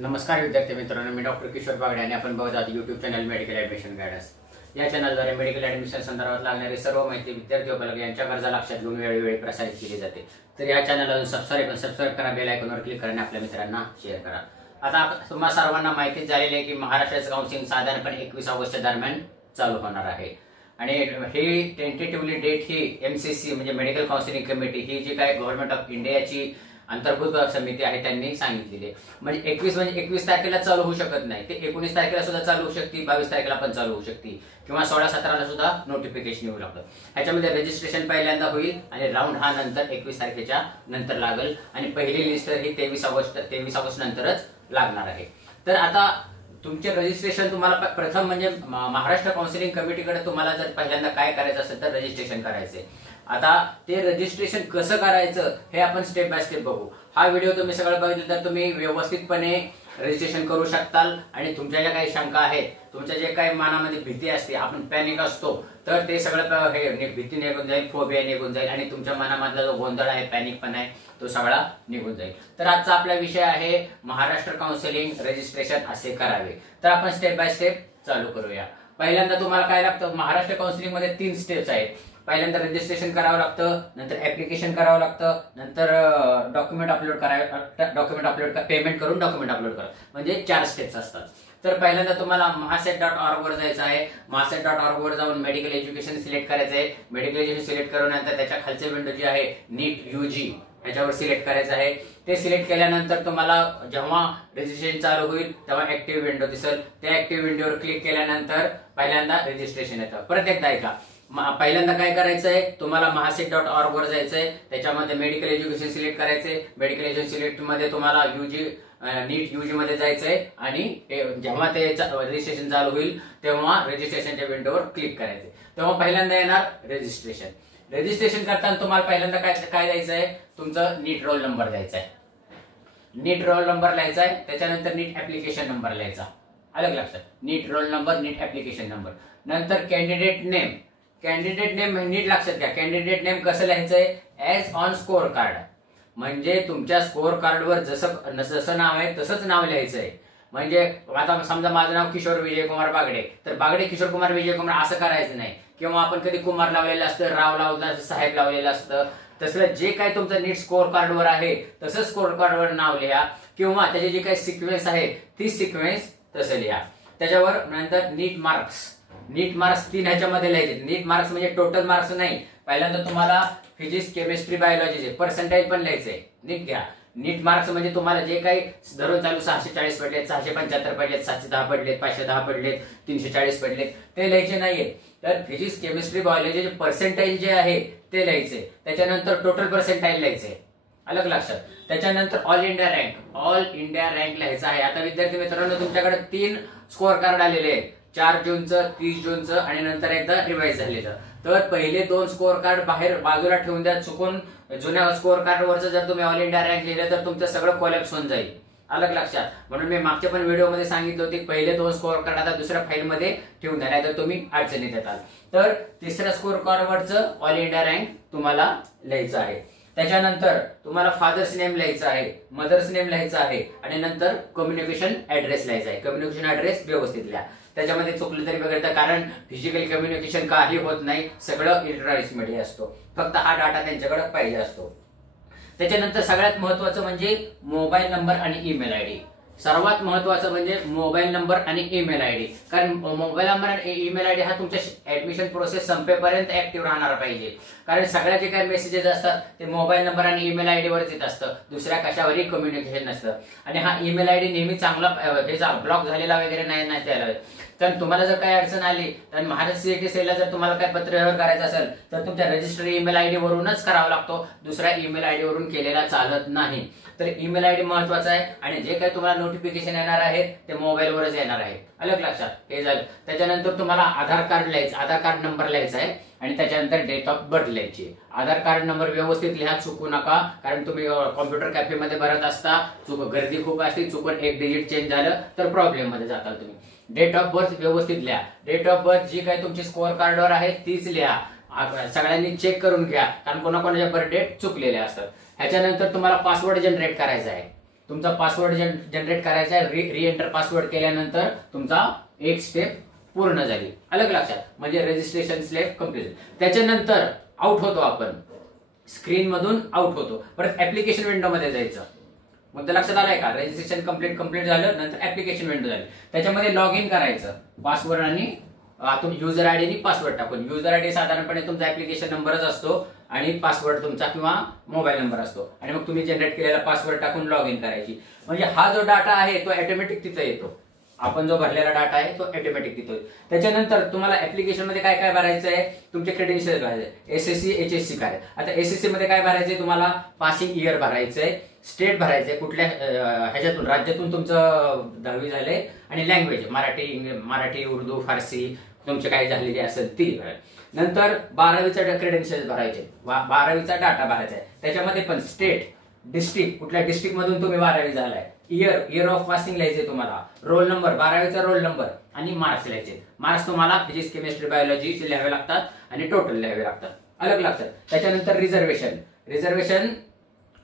नमस्कार विद्यार्थी मित्रांनो, मी डॉक्टर किशोर बागडे आणि आपण बघत आहात YouTube channel medical admission guidance. या चॅनलद्वारे मेडिकल ॲडमिशन संदर्भात लागणारी सर्व माहिती विद्यार्थी व पालक यांच्या गरजा लक्षात घेऊन वेळोवेळी प्रसारित केली जाते। तर या चॅनलला सबस्क्राइब करा, बेल आयकॉनवर क्लिक करा आणि आपल्या मित्रांना शेअर करा। आता तुम्हा सर्वांना माहिती झालेली आहे की महाराष्ट्राचं काउन्सिलिंग साधारणपणे 21 ऑगस्टच्या दरम्यान चालू होणार आहे आणि ही टेंटेटिव्हली डेट ही एमसीसी म्हणजे मेडिकल काउन्सिलिंग कमिटी ही जी काय गव्हर्नमेंट ऑफ इंडियाची अंतर्भूत समिती आहे त्यांनी सांगितलेली म्हणजे 21 तारखेला चालू होऊ शकत नाही, ते 19 तारखेला सुद्धा चालू होऊ शकते, 22 तारखेला पण चालू होऊ शकते किंवा 16-17 ला सुद्धा नोटिफिकेशन येऊ लागतं। ह्याच्यामध्ये रजिस्ट्रेशन पहिल्यांदा होईल आणि राऊंड हा नंतर 21 तारखेच्या नंतर लागेल आणि पहिली लिस्ट ही 23 ऑगस्ट नंतरच लागणार आहे। तर आता तुमचे रजिस्ट्रेशन तुम्हाला प्रथम म्हणजे महाराष्ट्र काउन्सिलिंग कमिटीकडे तुम्हाला जर पहिल्यांदा काय करायचं असेल तर रजिस्ट्रेशन करायचे। आता ते रजिस्ट्रेशन कसं करायचं हे आपण स्टेप बाय स्टेप बघू। हा व्हिडिओ तुम्ही सगळं बघितलं तर तुम्ही व्यवस्थितपणे रजिस्ट्रेशन करू शकताल आणि तुमच्या ज्या काही शंका आहेत, तुमच्या जे काही मनामध्ये भीती असते, आपण पॅनिक असतो, तर ते सगळं हे भीती निघून जाईल, फोबिया निघून जाईल आणि तुमच्या मनामधला जो गोंधळ आहे, पॅनिक पण आहे, तो सगळा निघून जाईल। तर आजचा आपला विषय आहे महाराष्ट्र काउन्सिलिंग रजिस्ट्रेशन असे करावे। तर आपण स्टेप बाय स्टेप चालू करूया। पहिल्यांदा तुम्हाला काय लागतं, महाराष्ट्र काउन्सिलिंग मध्ये 3 स्टेप्स आहेत। पहिल्यांदा रजिस्ट्रेशन करावं लागतं, नंतर ऍप्लिकेशन करावं लागतं, नंतर डॉक्युमेंट अपलोड पेमेंट करून डॉक्युमेंट अपलोड करा, म्हणजे 4 स्टेप्स असतात। तर पहिल्यांदा तुम्हाला महासेट.org वर जायचं आहे। महासेट.org वर जाऊन मेडिकल एज्युकेशन सिलेक्ट करायचं आहे। मेडिकल एज्युकेशन सिलेक्ट करून त्याच्या खालचे विंडो जी आहे नीट यूजी ह्याच्यावर सिलेक्ट करायचं आहे। ते सिलेक्ट केल्यानंतर तुम्हाला जेव्हा रजिस्ट्रेशन चालू होईल तेव्हा ऍक्टिव्ह विंडो दिसेल, त्या ऍक्टिव्ह विंडोवर क्लिक केल्यानंतर पहिल्यांदा रजिस्ट्रेशन येतं। परत एकदा ऐका, पहिल्यांदा काय करायचंय, तुम्हाला महासेट.org वर जायचंय, त्याच्यामध्ये मेडिकल एज्युकेशन सिलेक्ट करायचंय। मेडिकल एज्युकेशन सिलेक्ट मध्ये तुम्हाला नीट यूजी मध्ये जायचंय आणि जेव्हा ते रजिस्ट्रेशन चालू होईल तेव्हा रजिस्ट्रेशनच्या विंडोवर क्लिक करायचंय, तेव्हा पहिल्यांदा येणार रजिस्ट्रेशन। रजिस्ट्रेशन करताना तुम्हाला पहिल्यांदा काय द्यायचंय, तुमचं नीट रोल नंबर द्यायचा आहे, नीट रोल नंबर लिहायचा आहे, त्याच्यानंतर नीट ऍप्लिकेशन नंबर लिहायचा, अलग लक्षात, नीट रोल नंबर, नीट ऍप्लिकेशन नंबर। नंतर कॅन्डिडेट नेम नीट लक्षात घ्या, कॅन्डिडेट नेम कसं लिहायचंय, ऍज ऑन स्कोअर कार्ड, म्हणजे तुमच्या स्कोअर कार्डवर जसं नाव आहे तसंच नाव लिहायचंय। म्हणजे आता समजा माझं नाव किशोर विजयकुमार बागडे, तर बागडे किशोर कुमार विजयकुमार असं करायचं नाही, किंवा आपण कधी कुमार लावलेलं असतं, राव लावलं असतं, साहेब लावलेलं असतं, तसलं जे काही तुमचं नीट स्कोअर कार्डवर आहे तसं स्कोअर कार्डवर नाव लिहा, किंवा त्याची जी काही सिक्वेन्स आहे ती सिक्वेन्स तसं लिहा। त्याच्यावर नंतर नीट मार्क्स 3 ह्याच्यामध्ये लिहायचे। नीट मार्क्स म्हणजे टोटल मार्क्स नाही, पहिल्यांदा तुम्हाला फिजिक्स, केमिस्ट्री, बायोलॉजीचे पर्सेंटाइल पण लिहायचंय, नीट घ्या। नीट मार्क्स म्हणजे तुम्हाला जे काही धरून चालू 640 पडलेत, 675 पडलेत, 710 पडलेत, 510 पडलेत, 340 पडलेत, ते लिहायचे नाहीये। तर फिजिक्स, केमिस्ट्री, बायोलॉजीचे पर्सेंटाइल जे आहे ते लिहायचे, त्याच्यानंतर टोटल पर्सेंटाइल लिहायचे, अलग लक्षात। त्याच्यानंतर ऑल इंडिया रँक लिहायचा आहे। आता विद्यार्थी मित्रांनो, तुमच्याकडे 3 स्कोअर कार्ड आलेले आहेत, 4 जूनचं, 30 जूनचं आणि नंतर एकदा रिवाइज झालेलं। तर पहिले 2 स्कोअर कार्ड बाजूला ठेवून द्या, चुकून जुन्या स्कोअर कार्डवरचं जर तुम्ही ऑल इंडिया रँक लिहिलं तर तुमचं सगळं कोलॅप्स होऊन जाईल, अलग लक्षात। म्हणून मी मागच्या पण व्हिडिओमध्ये सांगितलं होते, पहिले 2 स्कोअर कार्ड आता दुसऱ्या फाईलमध्ये ठेवून द्या, नाहीतर तुम्ही अडचणीत येताल। तर तिसऱ्या स्कोअर कार्डवरचं ऑल इंडिया रँक तुम्हाला लिहायचं आहे। त्याच्यानंतर तुम्हाला फादर्स नेम लिहायचं आहे, मदर्स नेम लिहायचं आहे आणि नंतर कम्युनिकेशन ऍड्रेस लिहायचा आहे। कम्युनिकेशन ऍड्रेस व्यवस्थित लिहा, त्याच्यामध्ये चुकलं तरी बघायचं, कारण फिजिकल कम्युनिकेशन काही होत नाही, सगळं इलेक्ट्रॉनिक्स मध्ये असतो, फक्त हा डाटा त्यांच्याकडे पाहिजे असतो। त्याच्यानंतर सगळ्यात महत्वाचं म्हणजे मोबाईल नंबर आणि ईमेल आयडी, सर्वात महत्वाचं म्हणजे मोबाईल नंबर आणि ईमेल आयडी, कारण मोबाईल नंबर आणि ईमेल आयडी हा तुमच्या ऍडमिशन प्रोसेस संपेपर्यंत ऍक्टिव्ह राहणार पाहिजे, कारण सगळ्या जे काही मेसेजेस असतात ते मोबाईल नंबर आणि ईमेल आयडी वरच येत असतं, दुसऱ्या कशावरही कम्युनिकेशन नसतं। आणि हा ईमेल आयडी नेहमी चांगला ब्लॉक झालेला वगैरे नाही द्यायला। तर तुम्हाला जर काही अडचण आली तर महाराष्ट्र सीईटी सेलला जर तुम्हाला काही पत्रव्यवहार करायचा असेल तर तुमच्या रजिस्टर ईमेल आयडी वरूनच करावा लागतो, दुसऱ्या ईमेल आयडी वरून केलेला चालत नाही। तर ईमेल आयडी महत्वाचा आहे आणि जे काही तुम्हाला नोटिफिकेशन येणार आहेत ते मोबाईलवरच येणार आहे, अलग लक्षात, हे झालं। त्याच्यानंतर तुम्हाला आधार कार्ड लिहायचं, आधार कार्ड नंबर लिहायचा आहे आणि त्याच्यानंतर डेट ऑफ बर्थ लिहायची। आधार कार्ड नंबर व्यवस्थित लिहा, चुकू नका, कारण तुम्ही कॉम्प्युटर कॅफेमध्ये भरत असता, गर्दी खूप असते, चुकून 1 डिजिट चेंज झालं तर प्रॉब्लेम मध्ये जाताल तुम्ही। डेट ऑफ बर्थ व्यवस्थित लिहा, डेट ऑफ बर्थ जी काही तुमची स्कोअर कार्डवर आहे तीच लिहा, सगळ्यांनी चेक करून घ्या, कारण कोणाकोणाच्या बर्थ डेट चुकलेले असतात। ह्याच्यानंतर तुम्हाला पासवर्ड जनरेट करायचा आहे, तुमचा पासवर्ड जनरेट करायचा आहे, री एंटर पासवर्ड केल्यानंतर तुमचा एक स्टेप पूर्ण झाली. अलग लक्षात, म्हणजे रजिस्ट्रेशन स्टेप कम्प्लीट. त्याच्यानंतर आउट होतो आपण, स्क्रीन मधून आउट होतो. परत ऍप्लिकेशन विंडो मध्ये जायचं. मुद्दा लक्षात आलाय का? रजिस्ट्रेशन कम्प्लीट झालं, नंतर ऍप्लिकेशन विंडो झाली. त्याच्यामध्ये लॉग इन करायचं पासवर्ड आणि तुम्ही युजर आयडी आणि पासवर्ड टाकून. युजर आयडी साधारणपणे तुमचा ऍप्लिकेशन नंबरच असतो आणि पासवर्ड तुमचा किंवा मोबाईल नंबर असतो. आणि मग तुम्ही जनरेट केलेला पासवर्ड टाकून लॉग इन करायची. म्हणजे हा जो डाटा आहे तो ऑटोमॅटिक तिथे येतो. आपण जो भरलेला डाटा आहे तो ऑटोमॅटिक तिथे येतो. त्याच्यानंतर तुम्हाला ऍप्लिकेशन मध्ये काय काय भरायचं आहे, तुमचे क्रेडेन्शियल भरायचे, एसएससी एचएससी काय. आता एसएससी मध्ये काय भरायचंय, तुम्हाला पासिंग इयर भरायचंय, स्टेट भरायचंय, कुठल्या ह्याच्यातून राज्यातून तुमचं 10वी झालंय, आणि लँग्वेज मराठी उर्दू फारसी तुमचे काही झालेली असेल ती. नंतर 12वीचा क्रेडेन्शियल भरायचे, 12वीचा डाटा भरायचा आहे. त्याच्यामध्ये पण स्टेट, डिस्ट्रिक्ट, कुठल्या डिस्ट्रिक्ट मधून तुम्ही 12वी झालाय, इयर ऑफ पासिंग लिहायचे तुम्हाला, रोल नंबर, 12वीचा रोल नंबर आणि मार्क्स लिहायचे. मार्क्स तुम्हाला फिजिक्स केमिस्ट्री बायोलॉजी लिहावे लागतात आणि टोटल लिहावे लागतात. अलग लागतात. त्याच्यानंतर रिझर्वेशन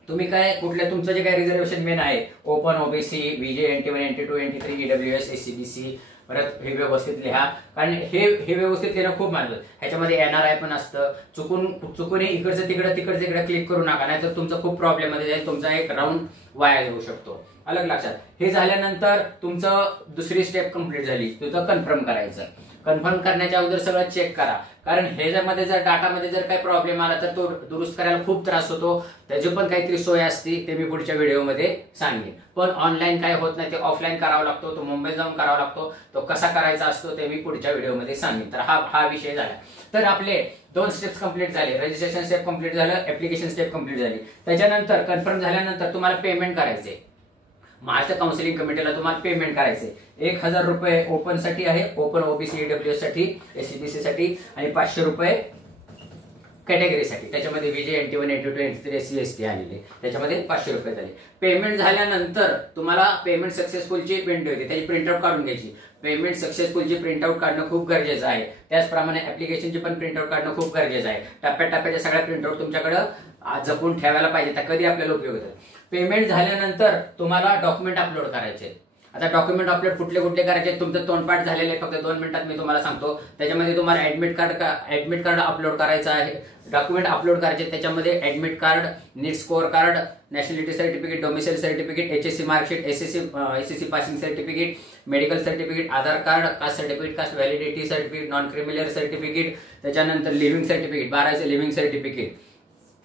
तुम्ही काय कुठल्या तुमचं जे काय रिझर्वेशन मेन आहे, ओपन, ओबीसी, बीजे, NT1, NT2, NT3, EWS, SCBC, परत हे व्यवस्थित लिहा. कारण हे व्यवस्थित लिहिणं खूप महत्त्वाचं. ह्याच्यामध्ये NRI पण असतं. चुकून इकडचं तिकडे क्लिक करू नका, नाहीतर तुमचा खूप प्रॉब्लेम मध्ये जाईल, तुमचा एक राऊंड वाया जाऊ शकतो. अलग लक्षात. हे झाल्यानंतर तुमचं दुसरी स्टेप कंप्लीट झाली, तुझं कन्फर्म करायचं. कन्फर्म करण्याच्या अगोदर सगळं चेक करा, कारण ह्याच्यामध्ये जर डाटामध्ये जर काही प्रॉब्लेम आला तर तो दुरुस्त करायला खूप त्रास होतो. त्याची पण काहीतरी सोय असते, ते मी पुढच्या व्हिडिओमध्ये सांगेन. पण ऑनलाईन काय होत नाही, ते ऑफलाईन करावं लागतो, तो मुंबईत जाऊन करावा लागतो. तो कसा करायचा असतो ते मी पुढच्या व्हिडिओमध्ये सांगेन. तर हा विषय झाला. तर आपले 2 स्टेप्स कंप्लीट झाले. रजिस्ट्रेशन स्टेप कंप्लीट झालं, ऍप्लिकेशन स्टेप कंप्लीट झाली. त्याच्यानंतर कन्फर्म झाल्यानंतर तुम्हाला पेमेंट करायचे. महाराष्ट्र काउन्सिलिंग कमिटीला तुम्हाला पेमेंट करायचे. 1000 रुपये ओपन साठी आहे, ओपन ओबीसी ईडब्ल्यूएस साठी, एससीबीसी साठी, आणि 500 रुपये कॅटेगरीसाठी. त्याच्यामध्ये बीजे, NT1, NT2, NT3, SC ST आलेले, त्याच्यामध्ये 500 रुपये झाले. पेमेंट झाल्यानंतर तुम्हाला पेमेंट सक्सेसफुलची विंडो येते, त्याची प्रिंटआउट काढून घ्यायची. पेमेंट सक्सेसफुलची प्रिंटआउट काढणं खूप गरजेचं आहे. त्याचप्रमाणे ऍप्लिकेशनची पण प्रिंटआउट काढणं खूप गरजेचं आहे. टप्प्याटप्प्याच्या सगळ्या प्रिंटआउट तुमच्याकडे जपून ठेवायला पाहिजे, तर कधी आपल्याला उपयोग होतो. पेमेंट झाल्यानंतर तुम्हाला डॉक्युमेंट अपलोड करायचे. आता डॉक्युमेंट अपलोड कुठले करायचे, तुमचं तोंडपाठ झालेलं आहे, फक्त 2 मिनिटात मी तुम्हाला सांगतो. त्याच्यामध्ये तुम्हाला ऍडमिट कार्ड अपलोड करायचं आहे. डॉक्युमेंट अपलोड करायचे. त्याच्यामध्ये admit card, NEET score card, nationality certificate, domicile certificate, HSC marksheet, SSC passing certificate, medical certificate, Aadhaar card, caste certificate, caste validity certificate, non criminal certificate, त्याच्यानंतर लिव्हिंग सर्टिफिकेट, 12चे living certificate.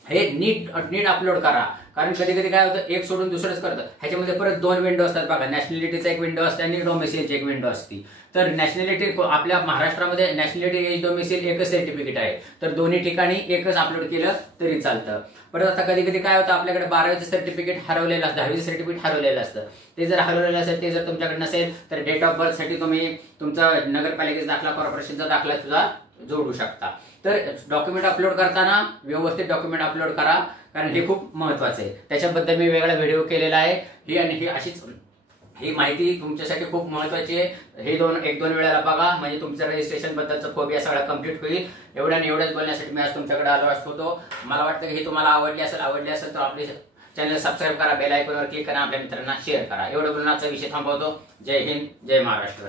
हे नीट upload करा. कारण कधी काय होतं, एक सोडून दुसरंच करतं. ह्याच्यामध्ये परत 2 विंडो असतात बघा, नॅशनॅलिटीचा एक विंडो असते आणि डोमिसाइलची एक विंडो असते. तर नॅशनॅलिटी आपल्या महाराष्ट्रामध्ये नॅशनॅलिटी एज डोमिसाइल एकच सर्टिफिकेट आहे, तर दोन्ही ठिकाणी एकच अपलोड केलं तरी चालतं. परत आता कधी काय होतं, आपल्याकडे 12वीचं सर्टिफिकेट हरवलेलं असतं, 10वीचं सर्टिफिकेट हरवलेलं असतं. ते जर हरवलेलं असेल, ते जर तुमच्याकडे नसेल, तर डेट ऑफ बर्थ साठी तुम्ही तुमचा नगरपालिकेचा दाखला, कॉर्पोरेशनचा दाखला सुद्धा जोडू शकता. तर डॉक्युमेंट अपलोड करताना व्यवस्थित डॉक्युमेंट अपलोड करा, कारण हे खूप महत्वाचं आहे. त्याच्याबद्दल मी वेगळा व्हिडिओ केलेला आहे. ही माहिती तुमच्यासाठी खूप महत्वाची आहे. हे 1-2 वेळेला बघा, म्हणजे तुमचं रजिस्ट्रेशन बद्दलचा फोबिया सगळा कंप्लीट होईल. एवढंच बोलण्यासाठी मी आज तुमच्याकडे आलो होतो. मला वाटतं की हे तुम्हाला आवडली असेल तर आपले चॅनल सबस्क्राईब करा, बेल आयकॉनवर क्लिक करा, आपल्या मित्रांना शेअर करा. एवढं बोलण्याचा विषय थांबवतो. जय हिंद, जय महाराष्ट्र.